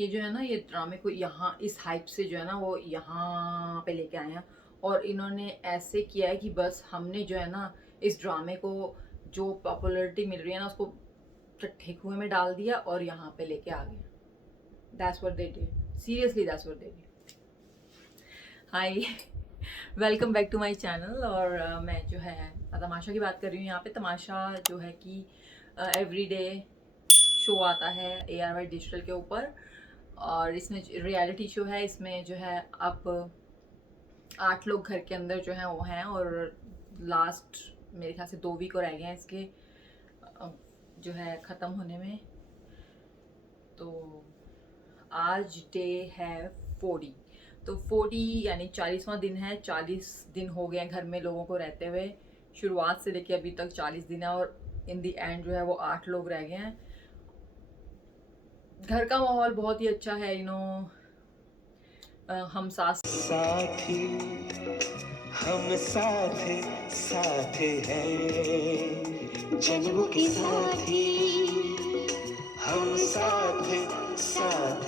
ये जो है ना, ये ड्रामे को यहाँ इस हाइप से जो है ना वो यहाँ पे लेके आए हैं। और इन्होंने ऐसे किया है कि बस हमने जो है ना इस ड्रामे को जो पॉपुलैरिटी मिल रही है ना उसको चट्टे कुएं में डाल दिया और यहाँ पे लेके आ गए। That's what they did, seriously that's what they did. Hi, welcome back to my channel. और मैं जो है तमाशा की बात कर रही हूँ यहाँ पे। तमाशा जो है कि एवरीडे शो आता है ARY डिजिटल के ऊपर, और इसमें रियलिटी शो है। इसमें जो है अब 8 लोग घर के अंदर जो है वो हैं, और लास्ट मेरे ख्याल से 2 वीक और रह गए हैं इसके जो है ख़त्म होने में। तो आज डे है 40, तो 40 यानी 40वां दिन है। 40 दिन हो गए हैं घर में लोगों को रहते हुए, शुरुआत से लेके अभी तक 40 दिन है, और इन दी एंड जो है वो 8 लोग रह गए हैं। घर का माहौल बहुत ही अच्छा है, हम साथी हम साथ हैं जन्मों के साथी हम साथ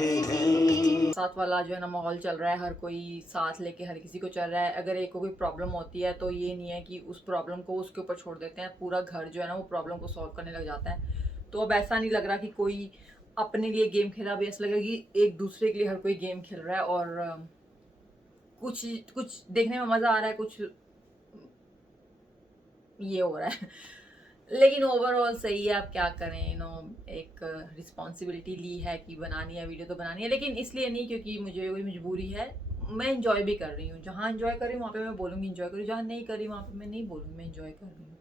हैं। साथ वाला जो है ना माहौल चल रहा है, हर कोई साथ लेके हर किसी को चल रहा है। अगर एक को कोई प्रॉब्लम होती है तो ये नहीं है कि उस प्रॉब्लम को उसके ऊपर छोड़ देते हैं, पूरा घर जो है ना वो प्रॉब्लम को सॉल्व करने लग जाता है। तो अब ऐसा नहीं लग रहा कि कोई अपने लिए गेम खेल रहा है, अब ऐसा लग रहा है कि एक दूसरे के लिए हर कोई गेम खेल रहा है। और कुछ कुछ देखने में मज़ा आ रहा है, कुछ ये हो रहा है लेकिन ओवरऑल सही है। आप क्या करें, एक रिस्पॉन्सिबिलिटी ली है कि बनानी है वीडियो, तो बनानी है, लेकिन इसलिए नहीं क्योंकि मुझे कोई मजबूरी है। मैं इंजॉय भी कर रही हूँ, जहाँ इंजॉय कर रही हूँ वहाँ पे मैं बोलूँगी इंजॉय करूँ, जहाँ नहीं कर रही वहाँ पे मैं नहीं बोलूँगी मैं इंजॉय कर रही हूँ।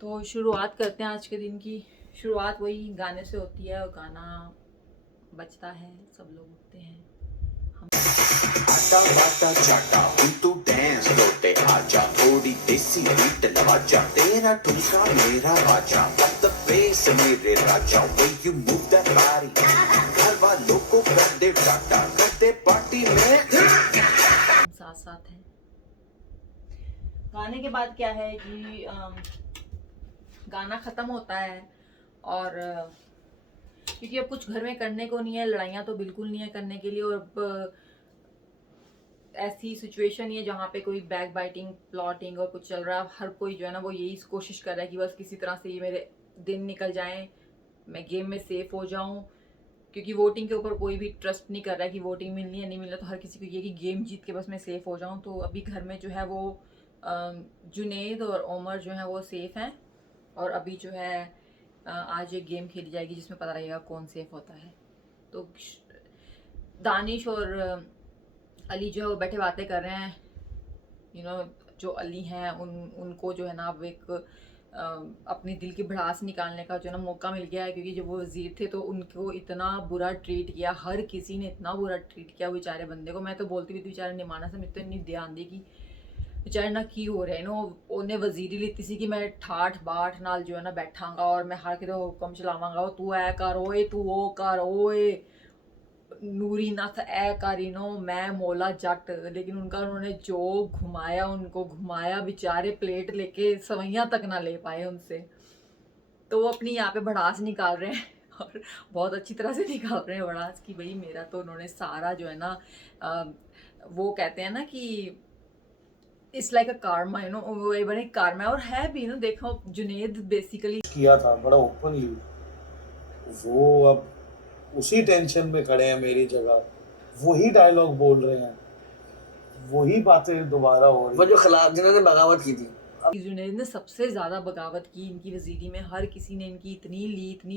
तो शुरुआत करते हैं आज के दिन की। शुरुआत वही गाने से होती है, और गाना बजता है, सब लोग उठते हैं। आटा वाटा चाटा हम तू डांस लौटे आजा थोड़ी देसी बीट लवाजा तेरा ठुमका मेरा बाजा but the bass मेरे राजा way you move that body घर वालों को कर दे टाटा करते पार्टी में साथ साथ हैं। गाने के बाद क्या है कि गाना ख़त्म होता है, और क्योंकि अब कुछ घर में करने को नहीं है, लड़ाइयाँ तो बिल्कुल नहीं है करने के लिए। और अब ऐसी सिचुएशन ही है जहाँ पे कोई बैक बाइटिंग प्लॉटिंग और कुछ चल रहा है। हर कोई जो है ना वो यही कोशिश कर रहा है कि बस किसी तरह से ये मेरे दिन निकल जाएं, मैं गेम में सेफ हो जाऊं। क्योंकि वोटिंग के ऊपर कोई भी ट्रस्ट नहीं कर रहा है कि वोटिंग मिलनी है नहीं मिलना, तो हर किसी को ये कि गेम जीत के बस मैं सेफ हो जाऊं। तो अभी घर में जो है वो जुनेद और ओमर जो है वो सेफ हैं, और अभी जो है आज एक गेम खेली जाएगी जिसमें पता लगेगा कौन सेफ होता है। तो दानिश और अली जो है वो बैठे बातें कर रहे हैं। जो अली हैं उनको जो है ना अब एक अपनी दिल की भड़ास निकालने का जो है ना मौका मिल गया है। क्योंकि जब वो वजीर थे तो उनको इतना बुरा ट्रीट किया, हर किसी ने इतना बुरा ट्रीट किया बेचारे बंदे को। मैं तो बोलती हुई बेचारे ने माना से मुझे तो इतनी ध्यान दी कि बेचारे ना की हो रहे उन्हें वजीरी लीती सी कि मैं ठाठ बाट नाल जो है ना बैठांगा और मैं हर किते हुक्म चलावांगा, तू ऐ कर ओए, तू वो कर ओए, नूरी नथ ए कारिनो मैं मौला जट। लेकिन उन्होंने जो घुमाया, उनको घुमाया, बेचारे प्लेट लेके सवैयां तक ना ले पाए उनसे। तो वो अपनी यहाँ पे भड़ास निकाल रहे हैं और बहुत अच्छी तरह से निकाल रहे हैं भड़ास कि भाई मेरा तो उन्होंने सारा जो है ना वो कहते हैं ना कि इट्स लाइक अ कार्मा, वो बड़े कार्मा और है भी देखो जुनेद बेसिकली किया था बड़ा ओपनली। वो अब उसी टेंशन में खड़े हैं मेरी जगह, वही डायलॉग बोल रहे हैं, वही बातें दोबारा हो रही वो जो खिलाफ जिन्होंने बगावत की थी। जुनेद ने सबसे ज़्यादा बगावत की इनकी वजीरी में। हर किसी ने इनकी इतनी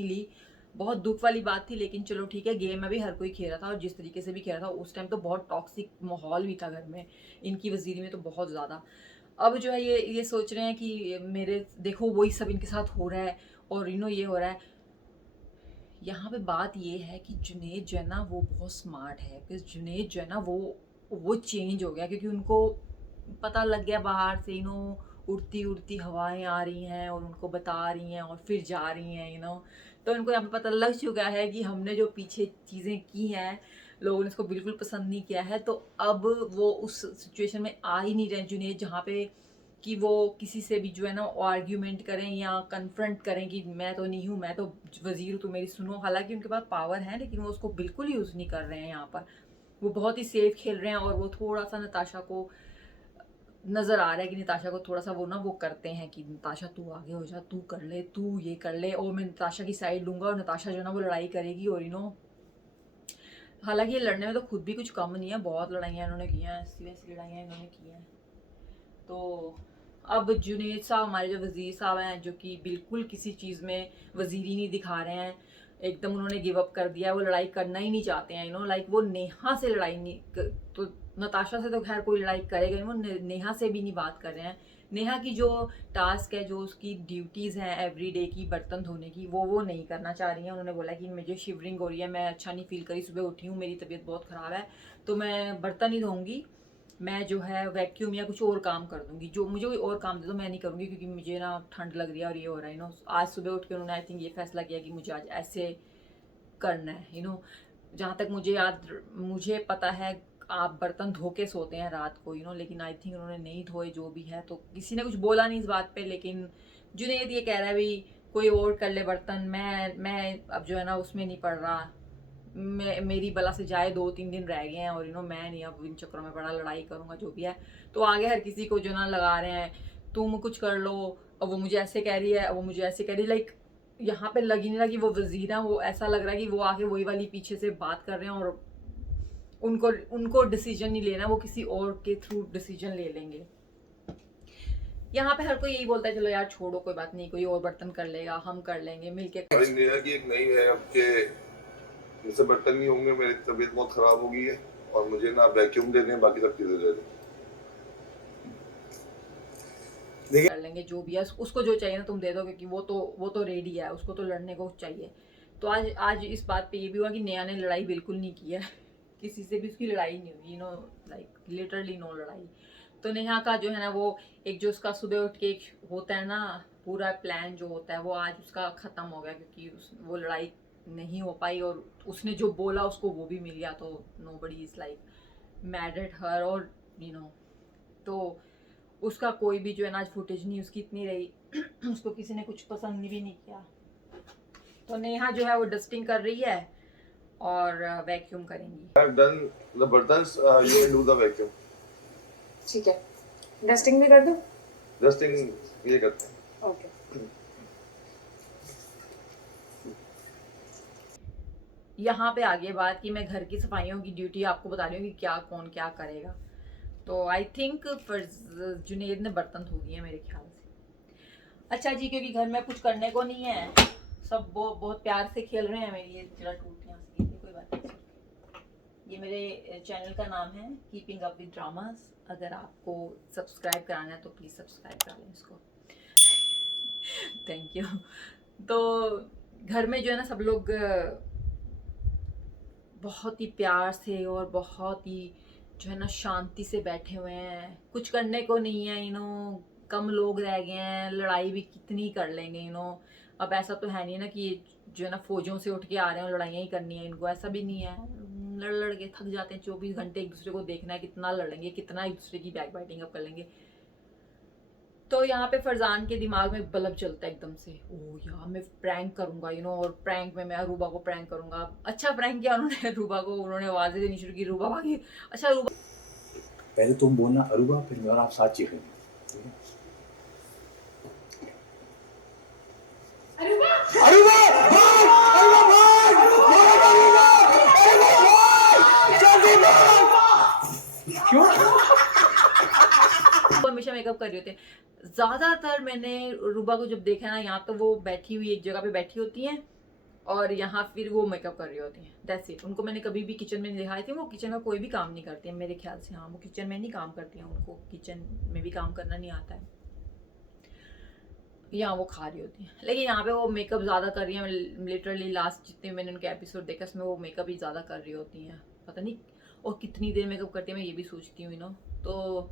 ली, बहुत दुख वाली बात थी। लेकिन चलो ठीक है, गेम में भी हर कोई खेल रहा था, और जिस तरीके से भी खेल रहा था उस टाइम तो बहुत टॉक्सिक माहौल भी था घर में, इनकी वजीरी में तो बहुत ज़्यादा। अब जो है ये सोच रहे हैं कि मेरे देखो वही सब इनके साथ हो रहा है, और ये हो रहा है। यहाँ पे बात ये है कि जुनेद जो है ना वो बहुत स्मार्ट है, बिकॉज जुनेद जो है ना वो चेंज हो गया, क्योंकि उनको पता लग गया बाहर से उड़ती उड़ती हवाएं आ रही हैं और उनको बता रही हैं और फिर जा रही हैं। तो उनको यहाँ पे पता लग चुका है कि हमने जो पीछे चीज़ें की हैं लोगों ने इसको बिल्कुल पसंद नहीं किया है। तो अब वो उस सिचुएशन में आ ही नहीं रहे जुनेद जहाँ पे कि वो किसी से भी जो है ना आर्ग्यूमेंट करें या कन्फ्रंट करें कि मैं तो नहीं हूँ, मैं तो वज़ीर हूँ, तो मेरी सुनो। हालांकि उनके पास पावर है लेकिन वो उसको बिल्कुल यूज़ नहीं कर रहे हैं। यहाँ पर वो बहुत ही सेफ खेल रहे हैं और वो थोड़ा सा नताशा को नज़र आ रहा है कि नताशा को थोड़ा सा वो करते हैं कि नताशा तू आगे हो जा, तू कर ले, तू ये कर ले, और मैं नताशा की साइड लूँगा और नताशा जो है ना वो लड़ाई करेगी। और हालांकि ये लड़ने में तो खुद भी कुछ कम नहीं है, बहुत लड़ाइयाँ इन्होंने की हैं, ऐसी वैसी लड़ाइयाँ इन्होंने की हैं। तो अब जुनेद साहब, हमारे जो वज़ीर साहब हैं, जो कि बिल्कुल किसी चीज़ में वज़ीरी नहीं दिखा रहे हैं, एकदम उन्होंने गिव अप कर दिया है, वो लड़ाई करना ही नहीं चाहते हैं। लाइक वो नेहा से लड़ाई नहीं तो नताशा से तो खैर कोई लड़ाई करेगा नहीं, वो नेहा से भी नहीं बात कर रहे हैं। नेहा की जो टास्क है, जो उसकी ड्यूटीज़ हैं एवरी डे की, बर्तन धोने की, वो नहीं करना चाह रही हैं। उन्होंने बोला कि मुझे शिवरिंग हो रही है, मैं अच्छा नहीं फील करी, सुबह उठी हूँ, मेरी तबीयत बहुत ख़राब है, तो मैं बर्तन नहीं धोऊंगी, मैं जो है वैक्यूम या कुछ और काम कर दूंगी, जो मुझे कोई और काम दे दो, मैं नहीं करूँगी क्योंकि मुझे ना ठंड लग रही है और ये हो रहा है। आज सुबह उठ के उन्होंने आई थिंक ये फैसला किया कि मुझे आज ऐसे करना है। जहाँ तक मुझे पता है आप बर्तन धो के सोते हैं रात को, लेकिन आई थिंक उन्होंने नहीं धोए, जो भी है। तो किसी ने कुछ बोला नहीं इस बात पे, लेकिन जुनैद ये कह रहा है भी कोई और कर ले बर्तन, मैं अब जो है ना उसमें नहीं पड़ रहा, मेरी बला से जाए 2-3 दिन रह गए हैं और मैं नहीं अब इन चक्करों में बड़ा लड़ाई करूँगा, जो भी है। तो आगे हर किसी को जो ना लगा रहे हैं, तुम कुछ कर लो, अब वो मुझे ऐसे कह रही है, अब वो मुझे ऐसे कह रही है। लाइक यहाँ पे लग ही नहीं रहा कि वो वज़ीर है, वो ऐसा लग रहा है कि वो आके वही वाली पीछे से बात कर रहे हैं और उनको डिसीजन नहीं लेना, वो किसी और के थ्रू डिसीजन ले लेंगे। यहाँ पे हर कोई यही बोलता है चलो यार छोड़ो, कोई बात नहीं, कोई और बर्तन कर लेगा, हम कर लेंगे मिलके। नेहा की एक नई है अब के मुझसे बर्तन नहीं होंगे, मेरी तबीयत बहुत खराब हो गई है और मुझे ना वैक्यूम देने हैं, बाकी सब चीजें दे दें। कर लेंगे जो भी है, उसको जो चाहिए ना तुम दे दो, क्योंकि वो तो रेडी है, उसको तो लड़ने को चाहिए। तो आज इस बात पे ये भी हुआ कि नेहा ने लड़ाई बिल्कुल नहीं की है, किसी से भी उसकी लड़ाई नहीं हुई, लाइक लिटरली नो लड़ाई। तो नेहा का जो है ना वो एक जो उसका सुबह उठ के एक होता है ना पूरा प्लान जो होता है, वो आज उसका ख़त्म हो गया, क्योंकि वो लड़ाई नहीं हो पाई और उसने जो बोला उसको वो भी मिल गया। तो nobody is like mad at her, और तो उसका कोई भी जो है ना आज फुटेज नहीं उसकी इतनी रही उसको किसी ने कुछ पसंद भी नहीं किया। तो नेहा जो है वो डस्टिंग कर रही है और वैक्यूम करेंगी। I've done the buttons, you can do the vacuum. ठीक है, डस्टिंग भी कर दूं? Dusting ये करते हैं। ओके। यहाँ पे आगे बात की मैं घर की सफाइयों की ड्यूटी आपको बता रही हूँ कि क्या कौन क्या करेगा। तो आई थिंक जुनैद ने बर्तन धो दिए मेरे ख्याल से। अच्छा जी, क्योंकि घर में कुछ करने को नहीं है, सब बहुत प्यार से खेल रहे हैं। मेरी ये जरा टूट यहाँ से कोई बात नहीं। ये मेरे चैनल का नाम है कीपिंग अप विद ड्रामास। अगर आपको सब्सक्राइब कराना है तो प्लीज़ सब्सक्राइब करा लें इसको। Thank you. तो घर में जो है ना सब लोग बहुत ही प्यार से और बहुत ही जो है ना शांति से बैठे हुए हैं, कुछ करने को नहीं है। कम लोग रह गए हैं, लड़ाई भी कितनी कर लेंगे। अब ऐसा तो है नहीं ना कि जो है ना फौजों से उठ के आ रहे हैं और लड़ाइयाँ ही करनी है इनको, ऐसा भी नहीं है। लड़ के थक जाते हैं, 24 घंटे एक दूसरे को देखना है, कितना लड़ेंगे, कितना एक दूसरे की बैक बाइटिंग अप कर लेंगे। तो यहाँ पे फरजान के दिमाग में बल्ब चलता है एकदम से, ओह यार मैं प्रैंक करूंगा और प्रैंक में मैं अरूबा को प्रैंक करूंगा। अच्छा प्रैंक किया उन्होंने अरूबा को, उन्होंने आवाज़ें देनी शुरू की, रूबा भागी। अच्छा अरूबा पहले तुम बोलना अरूबा, फिर मैं और आप साथ चीखेंगे। हमेशा मेकअप कर रही होती है। ज्यादातर मैंने रूबा को जब देखा ना, यहाँ तो वो बैठी हुई एक जगह पे बैठी होती हैं और यहाँ फिर वो मेकअप कर रही होती हैं। That's it. उनको मैंने कभी भी किचन में नहीं देखा थी। वो किचन का कोई भी काम नहीं करती है मेरे ख्याल से। हाँ, वो किचन में नहीं काम करती हैं, उनको किचन में भी काम करना नहीं आता है। यहाँ वो खा रही होती हैं, लेकिन यहाँ पे वो मेकअप ज़्यादा कर रही हैं। लिटरली लास्ट जितने मैंने उनके एपिसोड देखा उसमें वो मेकअप ही ज़्यादा कर रही होती हैं। पता नहीं और कितनी देर मेकअप करती है, मैं ये भी सोचती हूँ। तो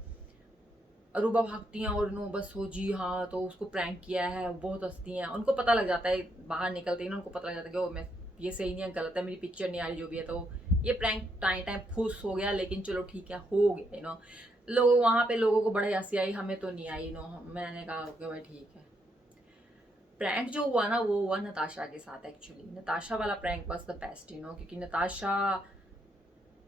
अरूबा भागती हैं और बस हो जी हाँ, तो उसको प्रैंक किया है, बहुत हंसती हैं। उनको पता लग जाता है, बाहर निकलते ही ना उनको पता लग जाता है कि वो मैं ये सही नहीं है, गलत है, मेरी पिक्चर नहीं आ रही, जो भी है। तो ये प्रैंक टाइम फूस हो गया, लेकिन चलो ठीक है, हो गया। लोग वहाँ पे लोगों को बड़े हंसी आई, हमें तो नहीं आई। नो, मैंने कहा ओके भाई ठीक है। प्रैंक जो हुआ ना वो हुआ नताशा के साथ। एक्चुअली नताशा वाला प्रैंक वाज द बेस्ट, क्योंकि नताशा,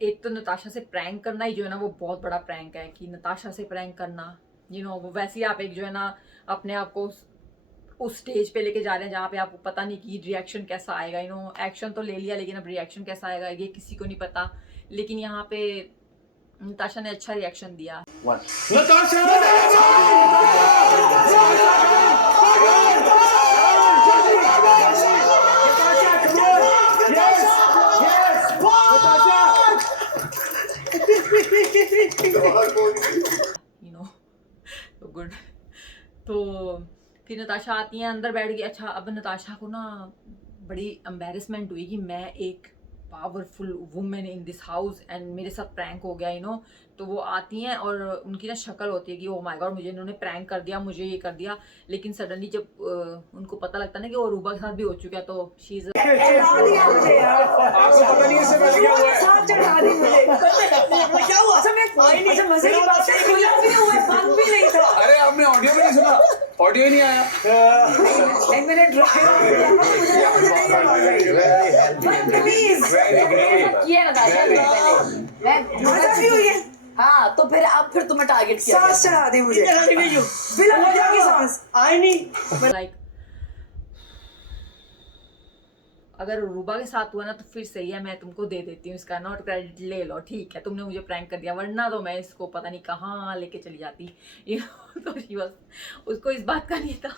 एक तो नताशा से प्रैंक करना ही जो है ना वो बहुत बड़ा प्रैंक है, कि नताशा से प्रैंक करना, वो वैसे ही आप एक जो है ना अपने आप को उस स्टेज पे लेके जा रहे हैं जहाँ पे आपको पता नहीं कि रिएक्शन कैसा आएगा। एक्शन तो ले लिया लेकिन अब रिएक्शन कैसा आएगा ये किसी को नहीं पता। लेकिन यहाँ पे नताशा ने अच्छा रिएक्शन दिया। तो गुड। तो फिर नताशा आती है, अंदर बैठ गई। अच्छा, अब नताशा को ना बड़ी एम्बेरसमेंट हुई कि मैं एक powerful women in this house and मेरे साथ प्रैंक हो गया। तो वो आती हैं और उनकी ना शक्ल होती है कि ओ माय गॉड मुझे इन्होंने प्रैंक कर दिया, मुझे ये कर दिया। लेकिन सडनली जब उनको पता लगता है ना कि वो अरूबा के साथ भी हो चुका है, तो शी इज अरे आपने ऑडियो में नहीं सुना? ऑडियो ही नहीं आया। हाँ, तो फिर अब फिर तुम्हें टारगेट किया। सांस चढ़ा दी मुझे, बिना वजह की सांस आई नहीं। लाइक अगर रूबा के साथ हुआ ना तो फिर सही है, मैं तुमको दे देती हूँ इसका नॉट क्रेडिट, ले लो ठीक है, तुमने मुझे प्रैंक कर दिया, वरना तो मैं इसको पता नहीं कहाँ लेके चली जाती। तो उसको इस बात का नहीं था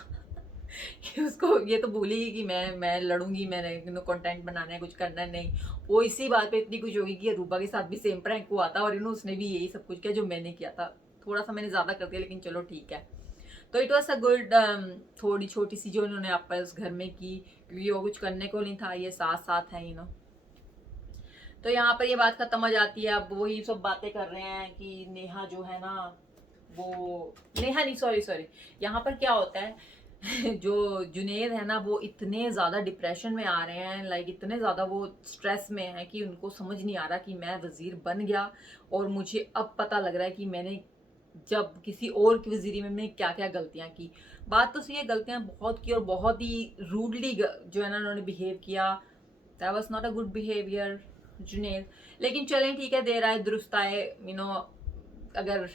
कि उसको ये तो भूली कि मैं लड़ूंगी, मैंने कंटेंट बनाना है, कुछ करना है। नहीं, वो इसी बात पे इतनी कुछ होगी कि रूबा के साथ भी सेम प्रैंक हुआ था और उसने भी यही सब कुछ किया जो मैंने किया था। थोड़ा सा मैंने ज्यादा कर दिया लेकिन चलो ठीक है। तो इट वॉज अ गुड, थोड़ी छोटी सी जो इन्होंने आपस घर में की, क्योंकि वो कुछ करने को नहीं था, ये साथ साथ है तो यहाँ पर ये बात खत्म हो जाती है। अब वही सब बातें कर रहे हैं कि नेहा जो है ना, वो नेहा नहीं, सॉरी, यहाँ पर क्या होता है जो जुनेद है ना वो इतने ज़्यादा डिप्रेशन में आ रहे हैं, लाइक इतने ज़्यादा वो स्ट्रेस में है कि उनको समझ नहीं आ रहा कि मैं वज़ीर बन गया और मुझे अब पता लग रहा है कि मैंने जब किसी और की वज़ीरी में मैंने क्या क्या गलतियां की। बात तो सही है, गलतियां बहुत की और बहुत ही रूडली जो है ना उन्होंने बिहेव किया। That was not a good behaviour Junaid. लेकिन चलें ठीक है, देर आए दुरुस्त आए। अगर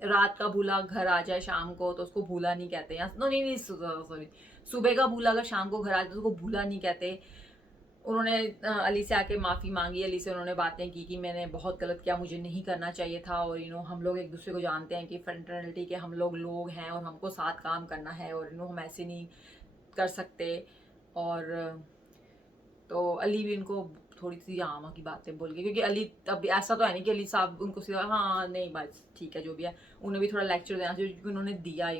रात का भूला घर आ जाए शाम को तो उसको भूला नहीं कहते, या नहीं सॉरी, सुबह का भूला अगर शाम को घर आ जाए तो उसको भूला नहीं कहते। उन्होंने अली से आके माफ़ी मांगी, अली से उन्होंने बातें की कि मैंने बहुत गलत किया, मुझे नहीं करना चाहिए था, और हम लोग एक दूसरे को जानते हैं कि फ्रेटर्निटी के हम लोग हैं और हमको साथ काम करना है, और हम ऐसे नहीं कर सकते। और तो अली भी उनको थोड़ी सी आमा की बातें बोल गई, क्योंकि अली अब ऐसा तो है नहीं कि अली साहब उनको सीधा हाँ नहीं बस ठीक है जो भी है, उन्हें भी थोड़ा लेक्चर देना चाहिए क्योंकि उन्होंने दिया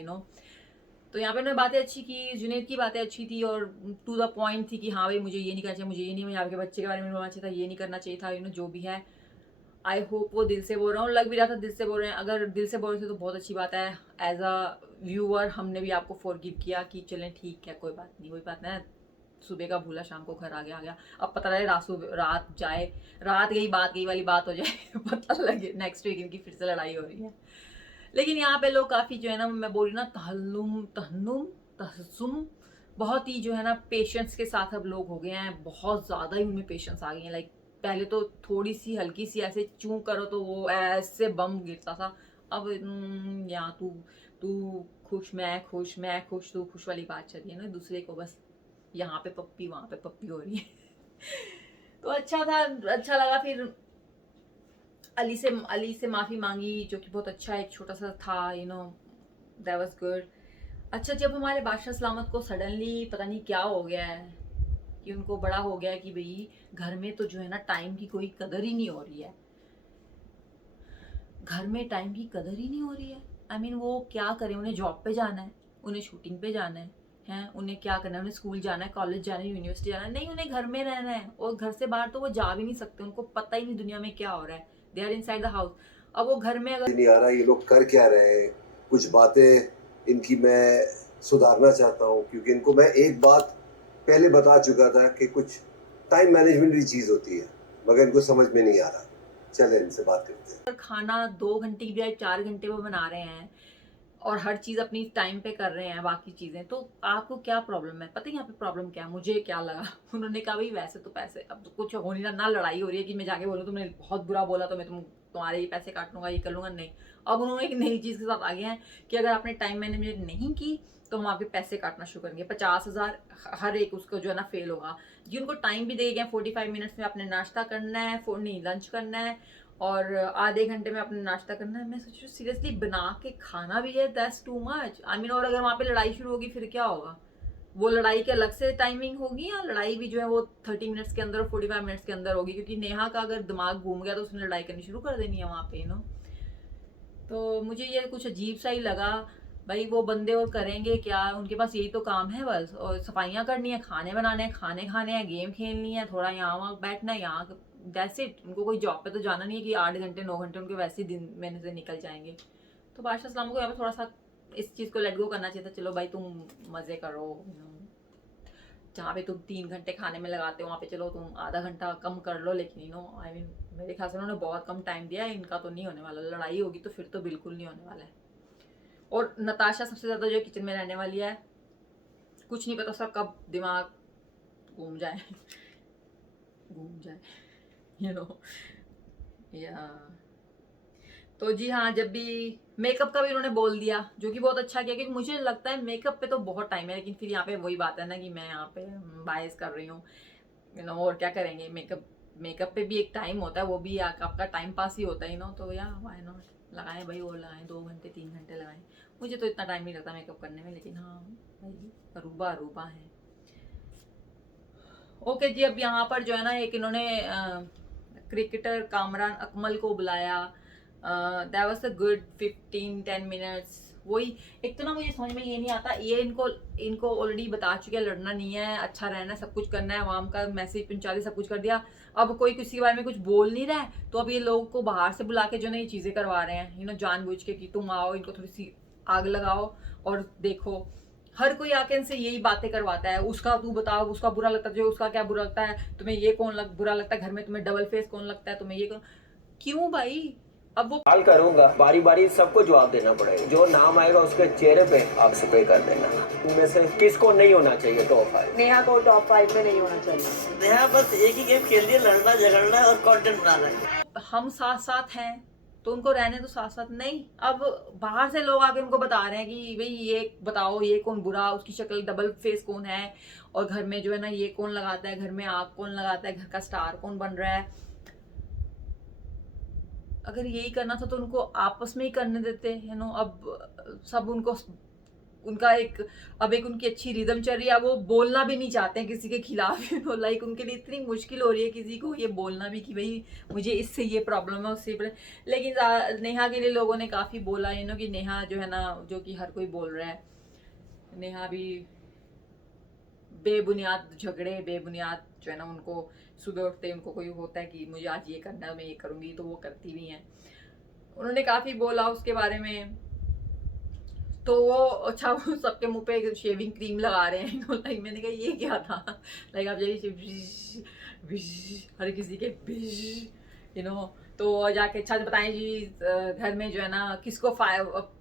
तो यहाँ पे उन्होंने बातें अच्छी की, जुनेद की बातें अच्छी थी और टू द पॉइंट थी कि हाँ भाई मुझे ये नहीं करना चाहिए, मुझे ये नहीं, मुझे आपके बच्चे के बारे में बोलना चाहिए था, ये नहीं करना चाहिए था, जो भी है। आई होप वो दिल से बोल रहा हूँ, लग भी रहा था दिल से बोल रहे हैं। अगर दिल से बोल रहे थे तो बहुत अच्छी बात है। एज अ व्यूअर हमने भी आपको फॉरगिव किया कि चलें ठीक है, कोई बात नहीं, कोई बात नहीं, सुबह का भूला शाम को घर आ गया। अब पता लगे रात जाए, रात गई बात गई वाली बात हो जाए पता लगे नेक्स्ट वीक इनकी फिर से लड़ाई हो रही है। लेकिन यहाँ पे लोग काफ़ी जो है ना, मैं बोल रही ना, तहस्सुम बहुत ही जो है ना पेशेंस के साथ अब लोग हो गए हैं, बहुत ज़्यादा ही उनमें पेशेंस आ गई है। लाइक पहले तो थोड़ी सी हल्की सी ऐसे चूं करो तो वो ऐसे बम गिरता था। अब यहाँ तू खुश मैं खुश तू खुश वाली बात चल रही है ना, दूसरे को बस यहाँ पे पप्पी वहाँ पे पप्पी हो रही है तो अच्छा था, अच्छा लगा। फिर अली से माफ़ी मांगी, जो कि बहुत अच्छा एक छोटा सा था, दैट वाज गुड। अच्छा, जब हमारे बादशाह सलामत को सडनली पता नहीं क्या हो गया है कि उनको बड़ा हो गया कि भाई घर में तो जो है ना टाइम की कोई कदर ही नहीं हो रही है, घर में टाइम की कदर ही नहीं हो रही है। आई मीन वो क्या करें, उन्हें जॉब पे जाना है, उन्हें शूटिंग पे जाना है, उन्हें क्या करना है, उन्हें स्कूल जाना है, कॉलेज जाना है, यूनिवर्सिटी जाना है, नहीं उन्हें घर में रहना है, और घर से बाहर तो वो जा भी नहीं सकते, उनको पता ही नहीं दुनिया में क्या हो रहा है, they are inside the house. अब वो घर में अगर नहीं आ रहा ये लोग कर क्या रहे हैं, कुछ बातें इनकी मैं सुधारना चाहता हूँ, क्योंकि इनको मैं एक बात पहले बता चुका था कि कुछ टाइम मैनेजमेंट भी चीज़ होती है, मगर इनको समझ में नहीं आ रहा। चले इनसे बात करते हैं। खाना 2 घंटे की बजाय 4 घंटे वो बना रहे हैं और हर चीज़ अपनी टाइम पे कर रहे हैं बाकी चीज़ें, तो आपको क्या प्रॉब्लम है? पता है यहाँ पे प्रॉब्लम क्या है? मुझे क्या लगा उन्होंने कहा भाई वैसे तो पैसे अब तो कुछ हो नहीं रहा, ना लड़ाई हो रही है कि मैं जाके बोलूँ तुमने बहुत बुरा बोला तो मैं तुम्हारे ही पैसे काट लूँगा, ये कर लूँगा। नहीं, अब उन्होंने एक नई चीज़ के साथ आ गए हैं कि अगर आपने टाइम मैनेजमेंट नहीं की तो हम आपके पैसे काटना शुरू करेंगे। 50,000 हर एक उसको जो है ना फेल होगा। जी उनको टाइम भी दिए गए 45 मिनट्स में आपने नाश्ता करना है, नहीं लंच करना है और आधे घंटे में अपने नाश्ता करना है। मैं सोचूं सीरियसली बना के खाना भी है, that's too much. I mean और अगर वहाँ पे लड़ाई शुरू होगी फिर क्या होगा? वो लड़ाई के अलग से टाइमिंग होगी या लड़ाई भी जो है वो 30 मिनट्स के अंदर और 45 मिनट्स के अंदर होगी? क्योंकि नेहा का अगर दिमाग घूम गया तो उसने लड़ाई करनी शुरू कर देनी है वहाँ पे, तो मुझे ये कुछ अजीब सा ही लगा। भाई वो बंदे और करेंगे क्या? उनके पास यही तो काम है बस, और सफाइयाँ करनी है, खाने बनाने हैं, खाने खाने हैं, गेम खेलनी है, थोड़ा यहाँ वहाँ बैठना है, यहाँ दैट्स इट। उनको कोई जॉब पे तो जाना नहीं है कि 8 घंटे 9 घंटे उनके वैसे ही दिन महीने से निकल जाएंगे। तो बादशाह सलाम को यहाँ पे थोड़ा सा इस चीज़ को लेट गो करना चाहिए था। चलो भाई तुम मज़े करो, जहाँ पे तुम 3 घंटे खाने में लगाते हो वहाँ पे चलो तुम आधा घंटा कम कर लो, लेकिन आई मीन मेरे ख्याल से उन्होंने बहुत कम टाइम दिया है। इनका तो नहीं होने वाला, लड़ाई होगी तो फिर तो बिल्कुल नहीं होने वाला है। और नताशा सबसे ज़्यादा जो किचन में रहने वाली है, कुछ नहीं पता उसका कब दिमाग घूम जाए या तो जी हाँ, जब भी मेकअप का भी उन्होंने बोल दिया जो कि बहुत अच्छा किया, क्योंकि मुझे लगता है मेकअप पे तो बहुत टाइम है, लेकिन फिर यहाँ पे वही बात है ना कि मैं यहाँ पे बायस कर रही हूँ और क्या करेंगे। मेकअप पे भी एक टाइम होता है, वो भी आपका टाइम पास ही होता है तो या व्हाई नॉट लगाएं भाई, और लगाएं 2 घंटे 3 घंटे लगाएं। मुझे तो इतना टाइम नहीं लगता मेकअप करने में, लेकिन हाँ भाई अरूबा है। ओके जी, अब यहाँ पर जो है ना एक इन्होंने क्रिकेटर कामरान अकमल को बुलाया। That was a good 15-10 minutes. वही एक तो ना मुझे समझ में ये नहीं आता, ये इनको ऑलरेडी बता चुके हैं लड़ना नहीं है, अच्छा रहना है, सब कुछ करना है, आवाम का मैसेज पहुंचा दिया, सब कुछ कर दिया। अब कोई किसी के बारे में कुछ बोल नहीं रहा है तो अब ये लोगों को बाहर से बुला के जो ना ये चीज़ें करवा रहे हैं जानबूझ के कि तुम आओ, इनको थोड़ी सी आग लगाओ और देखो। हर कोई आके इनसे यही बातें करवाता है, उसका तू बताओ, उसका बुरा लगता है, जो उसका क्या बुरा लगता है, तुम्हें ये बुरा लगता है, घर में तुम्हें डबल फेस कौन लगता है, तुम्हें ये क्यों भाई? अब वो कॉल करूंगा, बारी बारी सबको जवाब देना पड़ेगा। जो नाम आएगा उसके चेहरे पे आप स्प्रे कर देना। इनमें से किसको नहीं होना चाहिए टॉप 5? नेहा को टॉप 5 में नहीं होना चाहिए। नेहा बस एक ही गेम खेल रही है, लड़ना झगड़ना और कंटेंट बनाना है। हम साथ साथ हैं तो उनको रहने तो साथ साथ। नहीं, अब बाहर से लोग आके उनको बता रहे हैं कि भाई ये बताओ ये कौन बुरा, उसकी शक्ल डबल फेस कौन है, और घर में जो है ना ये कौन लगाता है, घर में आग कौन लगाता है, घर का स्टार कौन बन रहा है। अगर यही करना था तो उनको आपस में ही करने देते अब सब उनका एक उनकी अच्छी रिदम चल रही है। वो बोलना भी नहीं चाहते हैं किसी के खिलाफ लाइक उनके लिए इतनी मुश्किल हो रही है किसी को ये बोलना भी कि भाई मुझे इससे ये प्रॉब्लम है, उससे लेकिन नेहा के लिए लोगों ने काफ़ी बोला कि नेहा जो है ना, जो कि हर कोई बोल रहा है, नेहा भी बेबुनियाद झगड़े, बेबुनियाद जो है ना उनको सुबह उठते उनको कोई होता है कि मुझे आज ये करना है, मैं ये करूँगी, तो वो करती भी हैं। उन्होंने काफ़ी बोला उसके बारे में। तो वो अच्छा वो सबके मुंह पे शेविंग क्रीम लगा रहे हैं लाइक मैंने कहा ये क्या था? लाइक आप जाइए हर किसी के तो जाके अच्छा से बताएं जी घर में जो है ना किसको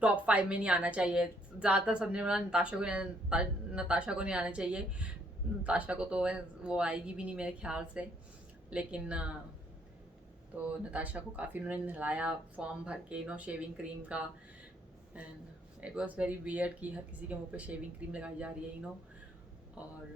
टॉप 5 में नहीं आना चाहिए। ज़्यादातर सबने बोला नताशा को नहीं आना चाहिए। नताशा को तो वो आएगी भी नहीं मेरे ख्याल से, लेकिन तो नताशा को काफ़ी उन्होंने नहलाया फॉर्म भर के शेविंग क्रीम का। And it was very weird कि हर किसी के मुंह पे शेविंग क्रीम लगाई जा रही है और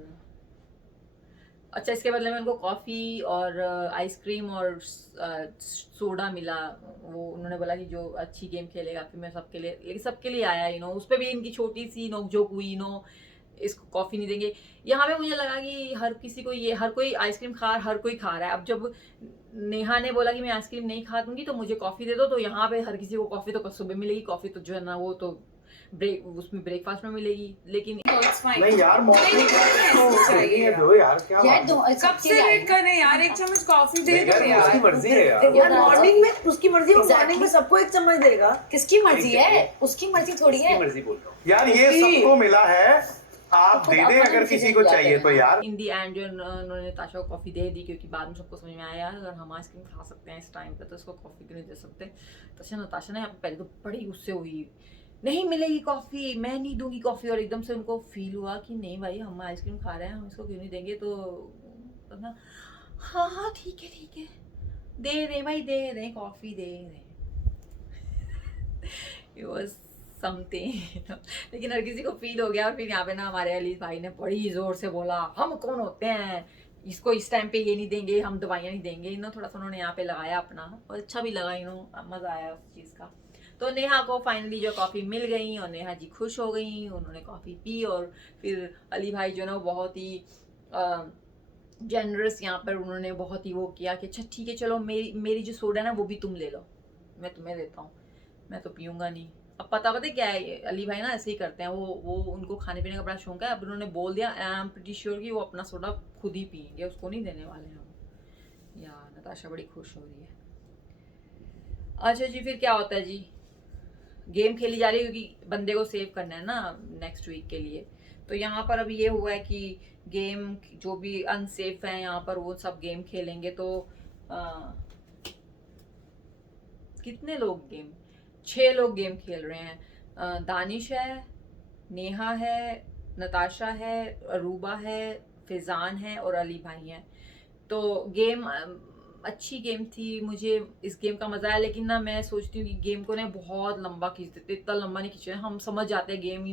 अच्छा इसके बदले में उनको कॉफ़ी और आइसक्रीम और सोडा मिला। वो उन्होंने बोला कि जो अच्छी गेम खेलेगा फिर मैं सबके लिए, लेकिन सबके लिए आया उस पर भी इनकी छोटी सी नोकझोंक हुई इसको कॉफ़ी नहीं देंगे। यहाँ पे मुझे लगा कि हर किसी को हर कोई आइसक्रीम हर कोई खा रहा है। अब जब नेहा ने बोला कि मैं आइसक्रीम नहीं खा दूंगी तो मुझे कॉफ़ी दे दो, तो यहाँ पे हर किसी को कॉफ़ी तो सुबह मिलेगी, कॉफ़ी तो जो है ना वो तो उसमें ब्रेकफास्ट में मिलेगी। लेकिन नहीं यार मॉर्निंग चाहिए दो यार, क्या कब से वेट कर रहे हैं यार, एक चम्मच कॉफी दे दो यार। उसकी मर्जी है यार मॉर्निंग में उसकी मर्जी, वो मॉर्निंग में सबको एक चम्मच देगा। किसकी मर्जी है? उसकी मर्जी थोड़ी है, मर्जी बोल रहा हूँ यार, ये सबको मिला है। आप दे दें अगर किसी को चाहिए तो यार। इन दी एंड जो उन्होंने ताशा को कॉफ़ी दे दी, क्योंकि बाद में सबको समझ में आया अगर हम आइसक्रीम खा सकते हैं इस टाइम पे तो उसको कॉफ़ी क्यों नहीं दे सकते। तो नताशा ने यहाँ पे पहले तो बड़ी गुस्से हुई, नहीं मिलेगी कॉफ़ी, मैं नहीं दूंगी कॉफ़ी। और एकदम से उनको फील हुआ कि नहीं भाई हम आइसक्रीम खा रहे हैं, हम इसको क्यों नहीं देंगे। तो ना हाँ हाँ ठीक है दे दें भाई, दे दें कॉफ़ी दे दें। It was something. लेकिन हर किसी को फील हो गया। और फिर यहाँ पे ना हमारे अली भाई ने बड़ी जोर से बोला हम कौन होते हैं, इसको इस टाइम पे ये नहीं देंगे, हम दवाइयाँ नहीं देंगे। इन्हों थोड़ा सा उन्होंने यहाँ पे लगाया अपना, और अच्छा भी लगा, इन्हों मज़ा आया उस चीज़ का। तो नेहा को फाइनली जो कॉफ़ी मिल गई और नेहा जी खुश हो गई, उन्होंने कॉफ़ी पी। और फिर अली भाई जो ना बहुत ही जेनरस यहाँ पर उन्होंने बहुत ही वो किया कि अच्छा ठीक है चलो मेरी जो सोडा है ना वो भी तुम ले लो, मैं तुम्हें देता हूँ, मैं तो पीऊँगा नहीं। अब पता क्या है, अली भाई ना ऐसे ही करते हैं, वो उनको खाने पीने का बड़ा शौक है। अब उन्होंने बोल दिया आई एम प्रीटी श्योर कि वो अपना सोडा खुद ही पिएंगे, उसको नहीं देने वाले हैं हम। यार नताशा बड़ी खुश हो रही है। अच्छा जी फिर क्या होता है जी, गेम खेली जा रही है क्योंकि बंदे को सेव करना है ना नेक्स्ट वीक के लिए। तो यहाँ पर अभी ये हुआ है कि गेम जो भी अनसेफ है यहाँ पर वो सब गेम खेलेंगे। तो कितने लोग गेम, 6 लोग गेम खेल रहे हैं। दानिश है, नेहा है, नताशा है, अरूबा है, फिजान है और अली भाई हैं। तो गेम अच्छी गेम थी, मुझे इस गेम का मज़ा आया। लेकिन ना मैं सोचती हूँ कि गेम को ना बहुत लंबा खींच देते, इतना लंबा नहीं खींचना। हम समझ जाते हैं गेम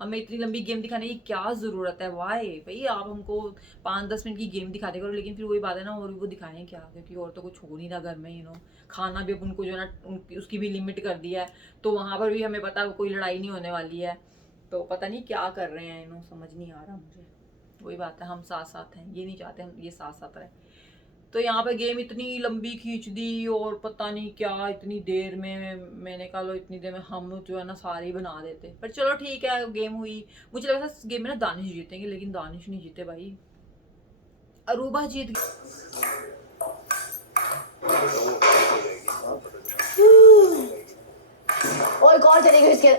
हमें इतनी लंबी गेम दिखाने की क्या ज़रूरत है। वाई भाई आप हमको 5-10 मिनट की गेम दिखाते करो, लेकिन फिर वही बात है ना, और वो दिखाएं क्या, क्योंकि और तो कुछ हो नहीं रहा घर में। खाना भी अब उनको जो है ना उसकी भी लिमिट कर दिया है, तो वहाँ पर भी हमें पता है कोई लड़ाई नहीं होने वाली है। तो पता नहीं क्या कर रहे हैं समझ नहीं आ रहा मुझे। वही बात है, हम साथ साथ हैं, ये नहीं चाहते हम ये साथ साथ रहें। तो यहाँ पे गेम इतनी लंबी खींच दी और पता नहीं क्या, इतनी देर में मैंने कहा लो इतनी देर में हम जो है ना सारे ही बना देते। पर चलो ठीक है गेम हुई। मुझे लगा था इस गेम में ना दानिश जीतेंगे, लेकिन दानिश नहीं जीते भाई, अरूबा जीत गई। और कौन चलेगी इसके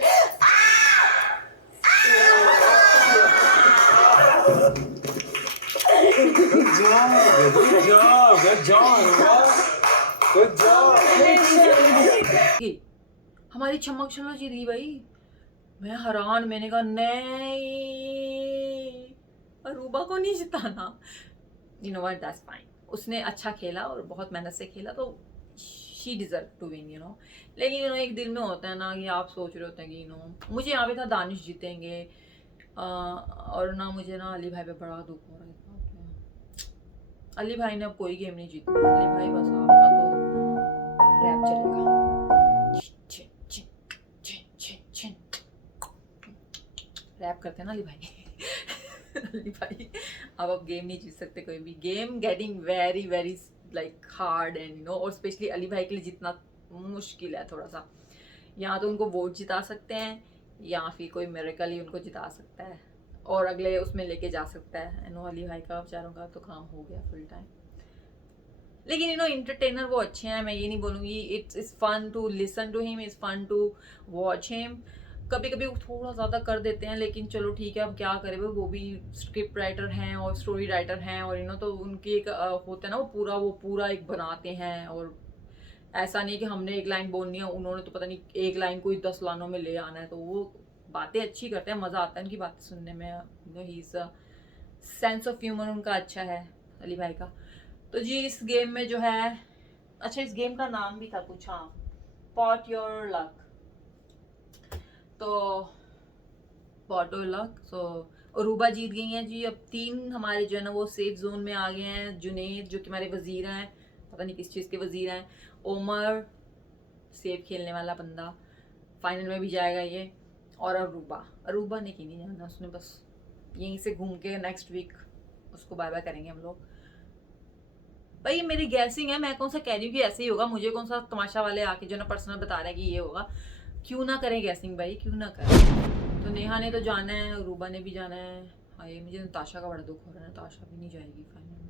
हमारी चमक चलो जीत गई भाई। मैं हैरान, मैंने कहा नहीं अरूबा को नहीं जिताना। You know what, that's fine. उसने अच्छा खेला और बहुत मेहनत से खेला, तो शी डिजर्व टू विन। लेकिन एक दिल में होता है ना कि आप सोच रहे होते हैं कि मुझे यहाँ पे था दानिश जीतेंगे, और ना मुझे ना अली भाई पे बड़ा दुख हो रहा है। अली भाई ने अब कोई गेम नहीं जीती। अली भाई बस आपका तो रैप चलेगा, रैप करते हैं ना अली भाई। अली भाई अब गेम नहीं जीत सकते कोई भी। Game getting very very like hard and और स्पेशली अली भाई के लिए जितना मुश्किल है थोड़ा सा। यहाँ तो उनको वोट जिता सकते हैं या फिर कोई मिरेकल ही उनको जिता सकता है और अगले उसमें लेके जा सकता है। अली भाई का बेचारों का तो काम हो गया फुल टाइम। लेकिन इंटरटेनर वो अच्छे हैं, मैं ये नहीं बोलूँगी। It's fun to listen to him, it's fun to watch him. कभी कभी थोड़ा ज़्यादा कर देते हैं, लेकिन चलो ठीक है, अब क्या करें। वो भी स्क्रिप्ट राइटर हैं और स्टोरी राइटर हैं, और तो उनके एक होता है ना वो पूरा एक बनाते हैं। और ऐसा नहीं कि हमने एक लाइन बोलनी है, उन्होंने तो पता नहीं एक लाइन को ही 10 लाइनों में ले आना है। तो वो बातें अच्छी करते हैं, मज़ा आता है उनकी बातें सुनने में। He is sense of humour उनका अच्छा है अली भाई का। तो जी इस गेम में जो है, अच्छा इस गेम का नाम भी था कुछ, हाँ, पॉट योर लक। तो pot your luck. So Aruba जीत गई हैं जी। अब 3 हमारे जो है ना वो सेफ जोन में आ गए हैं। जुनेद जो कि हमारे वजीर हैं, पता नहीं किस चीज़ के वजीर हैं। ओमर सेफ खेलने वाला बंदा फाइनल में भी जाएगा ये। और अरूबा ने की नहीं जाना, उसने बस यहीं से घूम के नेक्स्ट वीक उसको बाय बाय करेंगे हम लोग। भाई मेरी गैसिंग है, मैं कौन सा कह रही हूँ कि ऐसे ही होगा। मुझे कौन सा तमाशा वाले आके जो ना पर्सनल बता रहे हैं कि ये होगा। क्यों ना करें गैसिंग भाई, क्यों ना करें। तो नेहा ने तो जाना है, अरूबा ने भी जाना है। हाय मुझे नताशा का बड़ा दुख हो रहा है, नताशा भी नहीं जाएगी फाइनल में,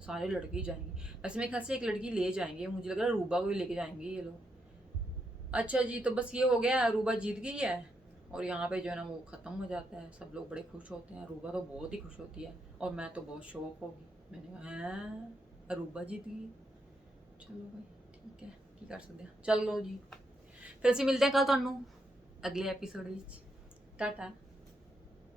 सारे लड़के ही जाएंगे। वैसे मेरे ख्याल से एक लड़की ले जाएंगे, मुझे लग रहा है अरूबा को भी लेके जाएंगे ये लोग। अच्छा जी तो बस ये हो गया, अरूबा जीत गई है और यहाँ पे जो है ना वो ख़त्म हो जाता है, सब लोग बड़े खुश होते हैं, अरूबा तो बहुत ही खुश होती है और मैं तो बहुत शौक होगी। मैंने कहा हैं अरूबा जीत गई, चलो भाई ठीक है की कर सकते हैं। चलो जी फिर ਅਸੀਂ ਮਿਲਦੇ ਹਾਂ ਕੱਲ ਤੁਹਾਨੂੰ ਅਗਲੇ ਐਪੀਸੋਡ ਵਿੱਚ। ਟਾਟਾ।